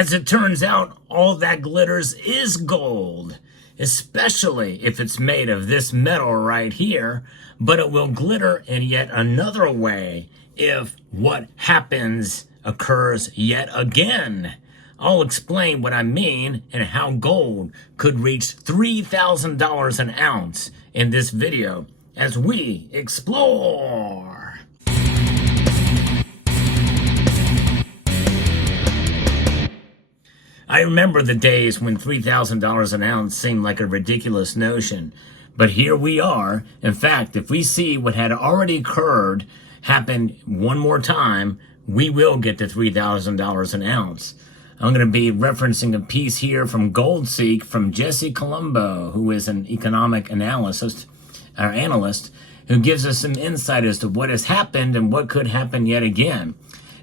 As it turns out, all that glitters is gold, especially if it's made of this metal right here, but it will glitter in yet another way if what happens occurs yet again. I'll explain what I mean and how gold could reach $3,000 an ounce in this video as we explore. I remember the days when $3,000 an ounce seemed like a ridiculous notion, but here we are. In fact, if we see what had already occurred happen one more time, we will get to $3,000 an ounce. I'm going to be referencing a piece here from GoldSeek from Jesse Colombo, who is an economic analyst who gives us some insight as to what has happened and what could happen yet again.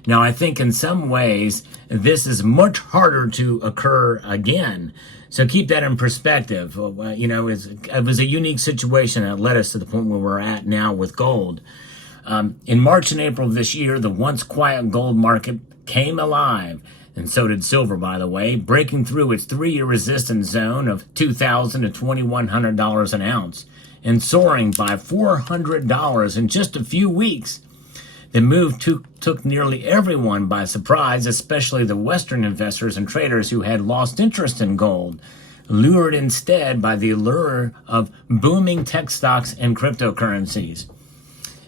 Now, I think in some ways, this is much harder to occur again. So keep that in perspective. It was a unique situation that led us to the point where we're at now with gold. In March and April of this year, the once quiet gold market came alive. And so did silver, by the way, breaking through its 3-year resistance zone of $2,000 to $2,100 an ounce and soaring by $400 in just a few weeks. The move took nearly everyone by surprise, especially the Western investors and traders who had lost interest in gold, lured instead by the allure of booming tech stocks and cryptocurrencies,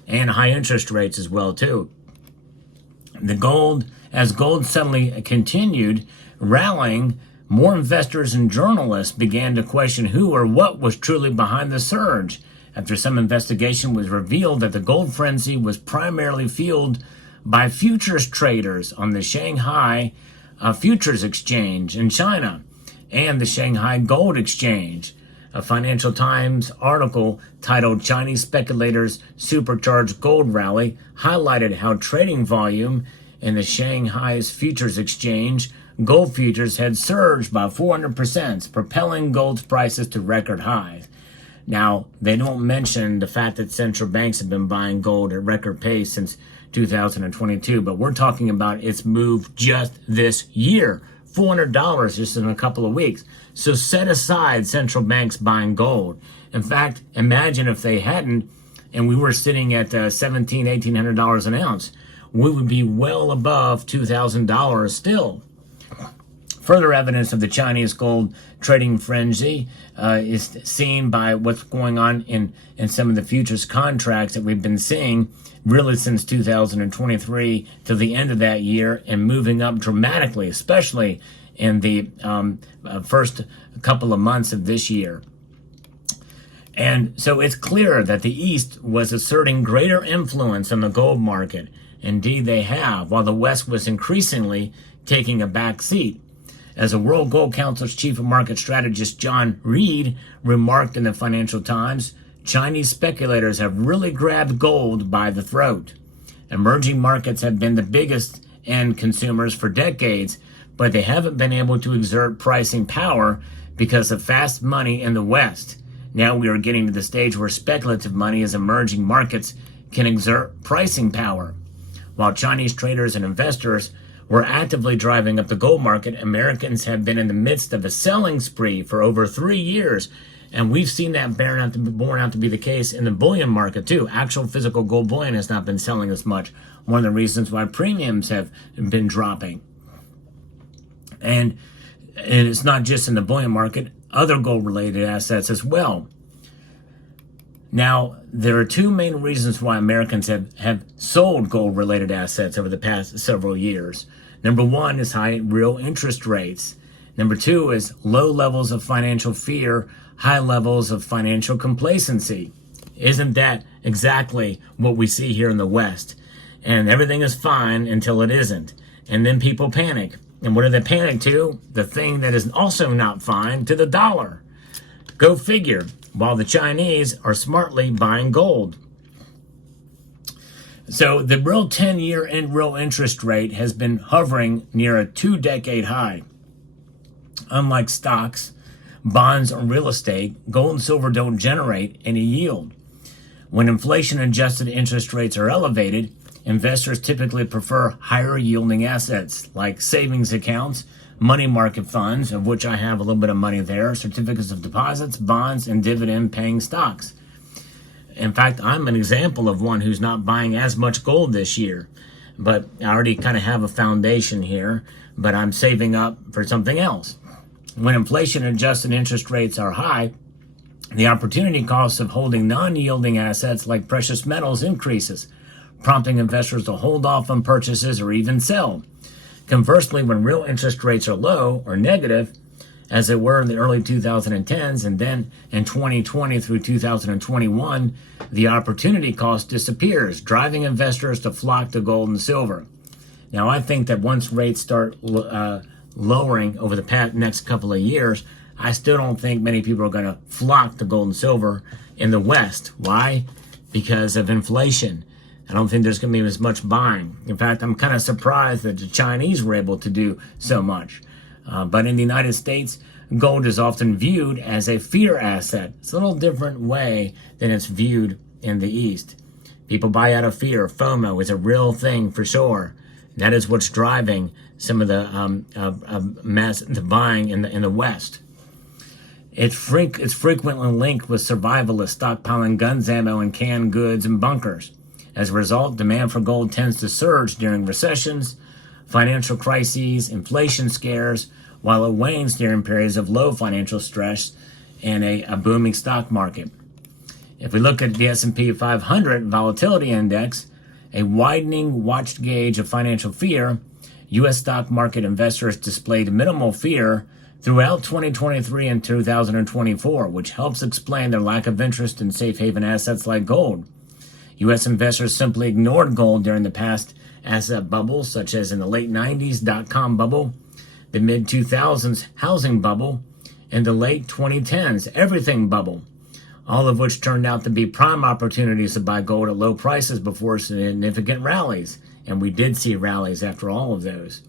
and high interest rates as well, too. As gold suddenly continued rallying, more investors and journalists began to question who or what was truly behind the surge. After some investigation was revealed that the gold frenzy was primarily fueled by futures traders on the Shanghai Futures Exchange in China and the Shanghai Gold Exchange. A Financial Times article titled "Chinese Speculators Supercharged Gold Rally" highlighted how trading volume in the Shanghai's Futures Exchange, gold futures had surged by 400%, propelling gold's prices to record highs. Now, they don't mention the fact that central banks have been buying gold at record pace since 2022, but we're talking about its move just this year, $400 just in a couple of weeks. So set aside central banks buying gold. In fact, imagine if they hadn't, and we were sitting at $1,700, $1,800 an ounce. We would be well above $2,000 still. Further evidence of the Chinese gold trading frenzy is seen by what's going on in some of the futures contracts that we've been seeing really since 2023 to the end of that year and moving up dramatically, especially in the first couple of months of this year. And so it's clear that the East was asserting greater influence on the gold market. Indeed, they have, while the West was increasingly taking a back seat. As the World Gold Council's chief of market strategist John Reed remarked in the Financial Times, Chinese speculators have really grabbed gold by the throat. Emerging markets have been the biggest end consumers for decades, but they haven't been able to exert pricing power because of fast money in the West. Now we are getting to the stage where speculative money as emerging markets can exert pricing power. While Chinese traders and investors were actively driving up the gold market, Americans have been in the midst of a selling spree for over 3 years, and we've seen that borne out to be the case in the bullion market too. Actual physical gold bullion has not been selling as much. One of the reasons why premiums have been dropping. And it's not just in the bullion market, other gold-related assets as well. Now, there are two main reasons why Americans have sold gold-related assets over the past several years. Number one is high real interest rates. Number two is low levels of financial fear, high levels of financial complacency. Isn't that exactly what we see here in the West? And everything is fine until it isn't. And then people panic. And what do they panic to? The thing that is also not fine, to the dollar. Go figure. While the Chinese are smartly buying gold. So the real 10-year and real interest rate has been hovering near a 2-decade high. Unlike stocks, bonds, or real estate, gold and silver don't generate any yield. When inflation-adjusted interest rates are elevated, investors typically prefer higher-yielding assets like savings accounts, money market funds, of which I have a little bit of money there, certificates of deposits, bonds, and dividend-paying stocks. In fact, I'm an example of one who's not buying as much gold this year, but I already kind of have a foundation here, but I'm saving up for something else. When inflation-adjusted interest rates are high, the opportunity cost of holding non-yielding assets like precious metals increases, prompting investors to hold off on purchases or even sell. Conversely, when real interest rates are low or negative, as they were in the early 2010s and then in 2020 through 2021, the opportunity cost disappears, driving investors to flock to gold and silver. Now, I think that once rates start lowering over the next couple of years, I still don't think many people are going to flock to gold and silver in the West. Why? Because of inflation. I don't think there's going to be as much buying. In fact, I'm kind of surprised that the Chinese were able to do so much. But in the United States, gold is often viewed as a fear asset. It's a little different way than it's viewed in the East. People buy out of fear. FOMO is a real thing for sure. That is what's driving some of the the buying in the West. It's frequently linked with survivalists stockpiling guns, ammo, and canned goods and bunkers. As a result, demand for gold tends to surge during recessions, financial crises, inflation scares, while it wanes during periods of low financial stress and a booming stock market. If we look at the S&P 500 volatility index, a widening watched gauge of financial fear, U.S. stock market investors displayed minimal fear throughout 2023 and 2024, which helps explain their lack of interest in safe haven assets like gold. U.S. investors simply ignored gold during the past asset bubbles, such as in the late 90s dot-com bubble, the mid-2000s housing bubble, and the late 2010s everything bubble, all of which turned out to be prime opportunities to buy gold at low prices before significant rallies. And we did see rallies after all of those.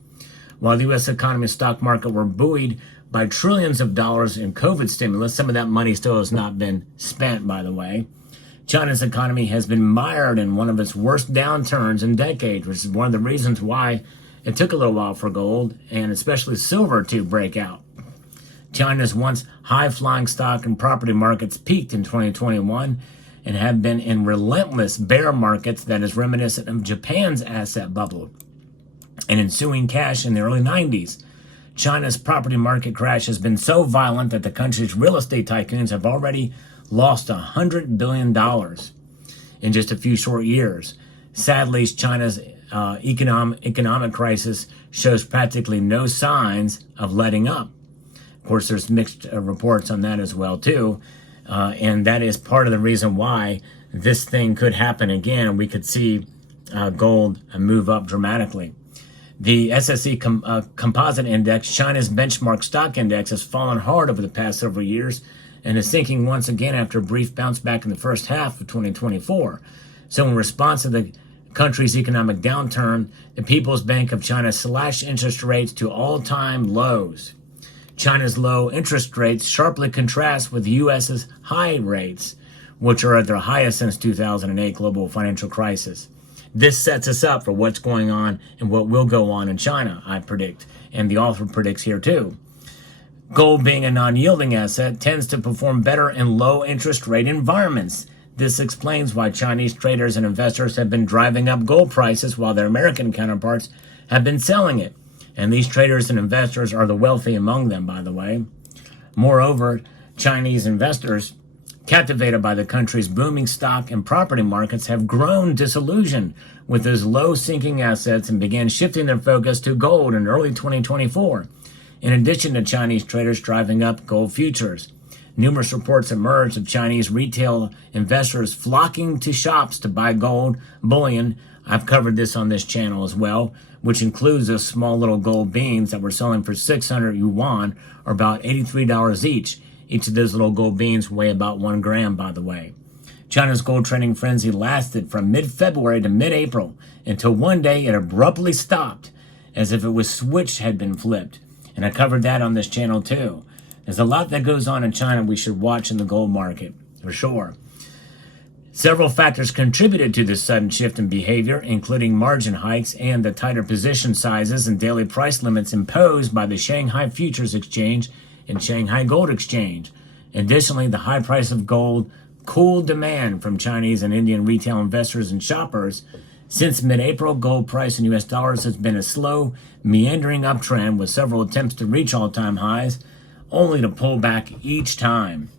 While the U.S. economy and stock market were buoyed by trillions of dollars in COVID stimulus, some of that money still has not been spent, by the way. China's economy has been mired in one of its worst downturns in decades, which is one of the reasons why it took a little while for gold, and especially silver, to break out. China's once high-flying stock and property markets peaked in 2021 and have been in relentless bear markets that is reminiscent of Japan's asset bubble and ensuing crash in the early 90s. China's property market crash has been so violent that the country's real estate tycoons have already lost $100 billion in just a few short years. Sadly, China's economic crisis shows practically no signs of letting up. Of course, there's mixed reports on that as well, too. And that is part of the reason why this thing could happen again. We could see gold move up dramatically. The SSE Composite Index, China's benchmark stock index, has fallen hard over the past several years and is sinking once again after a brief bounce back in the first half of 2024. So in response to the country's economic downturn, the People's Bank of China slashed interest rates to all-time lows. China's low interest rates sharply contrast with the U.S.'s high rates, which are at their highest since 2008 global financial crisis. This sets us up for what's going on and what will go on in China, I predict, and the author predicts here too. Gold, being a non-yielding asset, tends to perform better in low interest rate environments. This explains why Chinese traders and investors have been driving up gold prices while their American counterparts have been selling it. And these traders and investors are the wealthy among them, by the way. Moreover, Chinese investors, captivated by the country's booming stock and property markets, have grown disillusioned with those low sinking assets and began shifting their focus to gold in early 2024. In addition to Chinese traders driving up gold futures, numerous reports emerged of Chinese retail investors flocking to shops to buy gold, bullion. I've covered this on this channel as well, which includes those small little gold beans that were selling for 600 yuan, or about $83 each. Each of those little gold beans weigh about 1 gram, by the way. China's gold trading frenzy lasted from mid-February to mid-April until one day it abruptly stopped, as if it was switch had been flipped. And I covered that on this channel too. There's a lot that goes on in China we should watch in the gold market, for sure. Several factors contributed to this sudden shift in behavior, including margin hikes and the tighter position sizes and daily price limits imposed by the Shanghai Futures Exchange and Shanghai Gold Exchange. Additionally, the high price of gold cooled demand from Chinese and Indian retail investors and shoppers. Since mid-April, gold price in U.S. dollars has been a slow, meandering uptrend with several attempts to reach all-time highs, only to pull back each time.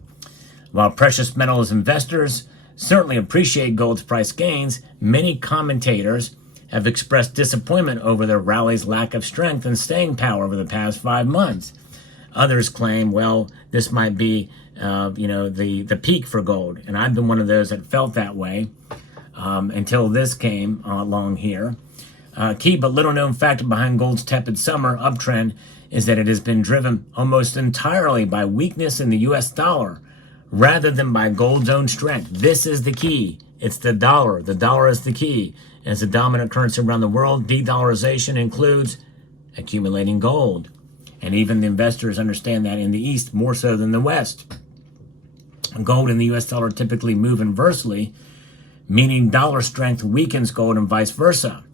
While precious metals investors certainly appreciate gold's price gains, many commentators have expressed disappointment over the rally's lack of strength and staying power over the past 5 months. Others claim, well, this might be, the peak for gold. And I've been one of those that felt that way until this came along here. Key but little known factor behind gold's tepid summer uptrend is that it has been driven almost entirely by weakness in the U.S. dollar rather than by gold's own strength. This is the key. It's the dollar. The dollar is the key. As the dominant currency around the world, de-dollarization includes accumulating gold. And even the investors understand that in the East more so than the West. Gold and the U.S. dollar typically move inversely, meaning dollar strength weakens gold and vice versa.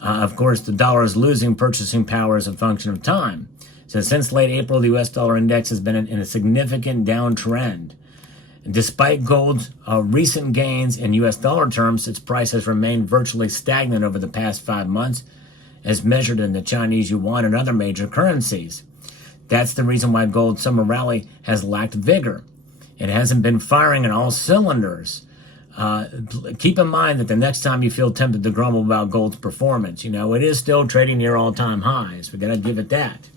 Of course, the dollar is losing purchasing power as a function of time. So since late April, the U.S. dollar index has been in a significant downtrend. Despite gold's recent gains in U.S. dollar terms, its price has remained virtually stagnant over the past 5 months, as measured in the Chinese yuan and other major currencies. That's the reason why gold's summer rally has lacked vigor. It hasn't been firing on all cylinders. Keep in mind that the next time you feel tempted to grumble about gold's performance, it is still trading near all-time highs. We got to give it that.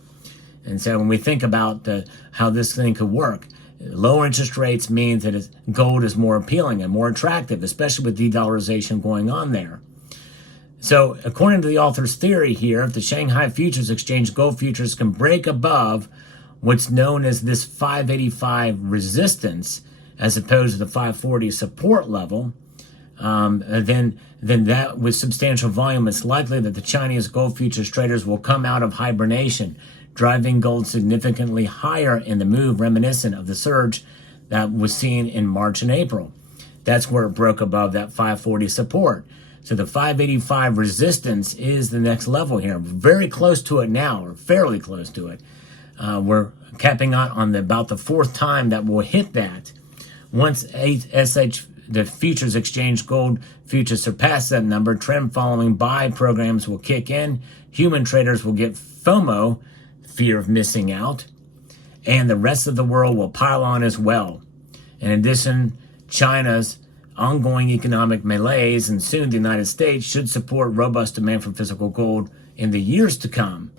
And so when we think about how this thing could work, lower interest rates means that gold is more appealing and more attractive, especially with de-dollarization going on there. So according to the author's theory here, if the Shanghai Futures Exchange gold futures can break above what's known as this 585 resistance, as opposed to the 540 support level, then that with substantial volume, it's likely that the Chinese gold futures traders will come out of hibernation, driving gold significantly higher in the move reminiscent of the surge that was seen in March and April. That's where it broke above that 540 support. So the 585 resistance is the next level here. We're very close to it now, or fairly close to it. We're capping out on about the fourth time that we'll hit that. Once the futures exchange gold futures surpass that number, trend following buy programs will kick in. Human traders will get FOMO, fear of missing out, and the rest of the world will pile on as well. In addition, China's ongoing economic malaise and soon the United States should support robust demand for physical gold in the years to come.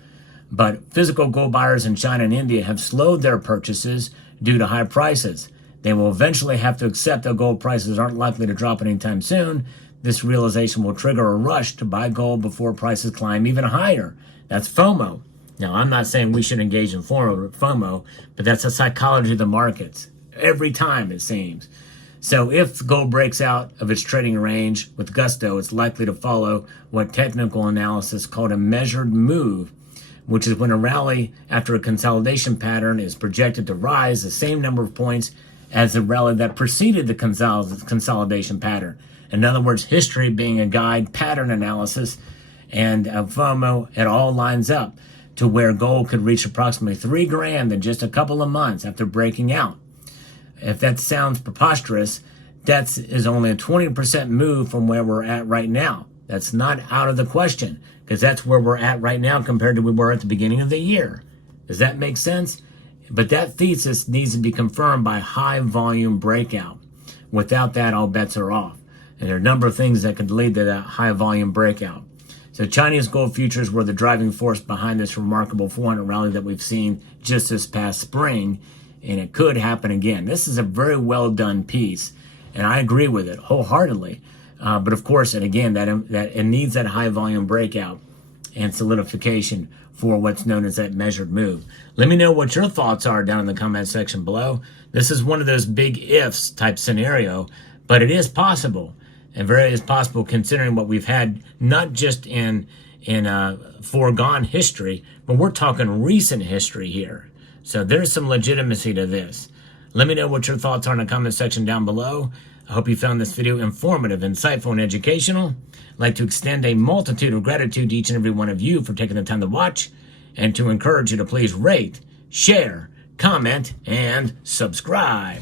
But physical gold buyers in China and India have slowed their purchases due to high prices. They will eventually have to accept that gold prices aren't likely to drop anytime soon. This realization will trigger a rush to buy gold before prices climb even higher. That's FOMO. Now, I'm not saying we should engage in FOMO, but that's the psychology of the markets. Every time, it seems. So if gold breaks out of its trading range with gusto, it's likely to follow what technical analysis called a measured move, which is when a rally after a consolidation pattern is projected to rise the same number of points as the rally that preceded the consolidation pattern. In other words, history being a guide, pattern analysis, and FOMO, it all lines up to where gold could reach approximately $3,000 in just a couple of months after breaking out. If that sounds preposterous, that is only a 20% move from where we're at right now. That's not out of the question, because that's where we're at right now compared to where we were at the beginning of the year. Does that make sense? But that thesis needs to be confirmed by high volume breakout. Without that, all bets are off. And there are a number of things that could lead to that high volume breakout. So Chinese gold futures were the driving force behind this remarkable 400 rally that we've seen just this past spring, and it could happen again. This is a very well done piece, and I agree with it wholeheartedly. But of course, and again, that it needs that high volume breakout and solidification for what's known as that measured move. Let me know what your thoughts are down in the comment section below. This is one of those big ifs type scenario, but it is possible, and very is possible considering what we've had, not just in foregone history, but we're talking recent history here. So there's some legitimacy to this. Let me know what your thoughts are in the comment section down below. I hope you found this video informative, insightful, and educational. I'd like to extend a multitude of gratitude to each and every one of you for taking the time to watch, and to encourage you to please rate, share, comment, and subscribe.